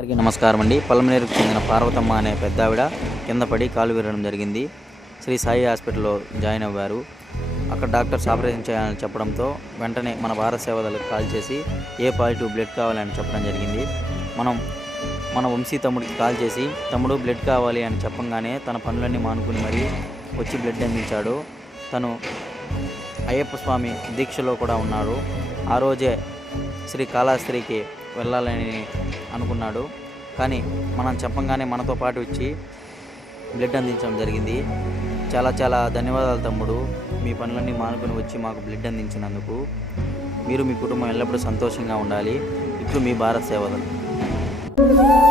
అందరికీ నమస్కారం అండి. పలమనేరుకు చెందిన పార్వతమ్మ అనే పెద్దావిడ కింద పడి కాలు విరగడం జరిగింది. శ్రీ సాయి హాస్పిటల్లో జాయిన్ అవ్వారు. అక్కడ డాక్టర్స్ ఆపరేషన్ చేయాలని చెప్పడంతో వెంటనే మన భారత సేవలకు కాల్ చేసి ఏ పాజిటివ్ బ్లడ్ కావాలని చెప్పడం జరిగింది. మన వంశీ తమ్ముడికి కాల్ చేసి తమ్ముడు బ్లడ్ కావాలి అని చెప్పంగానే తన పనులన్నీ మానుకుని మరీ వచ్చి బ్లడ్ అందించాడు. తను అయ్యప్ప స్వామి దీక్షలో కూడా ఉన్నాడు. ఆ రోజే శ్రీ కాళహస్తికి వెళ్ళాలని అనుకున్నాడు. కానీ మనం చెప్పంగానే మనతో పాటు వచ్చి బ్లడ్ అందించడం జరిగింది. చాలా చాలా ధన్యవాదాలు తమ్ముడు, మీ పనులన్నీ మానుకొని వచ్చి మాకు బ్లడ్ అందించినందుకు. మీరు మీ కుటుంబం ఎల్లప్పుడూ సంతోషంగా ఉండాలి. ఇప్పుడు మీ భారత్ సేవలు.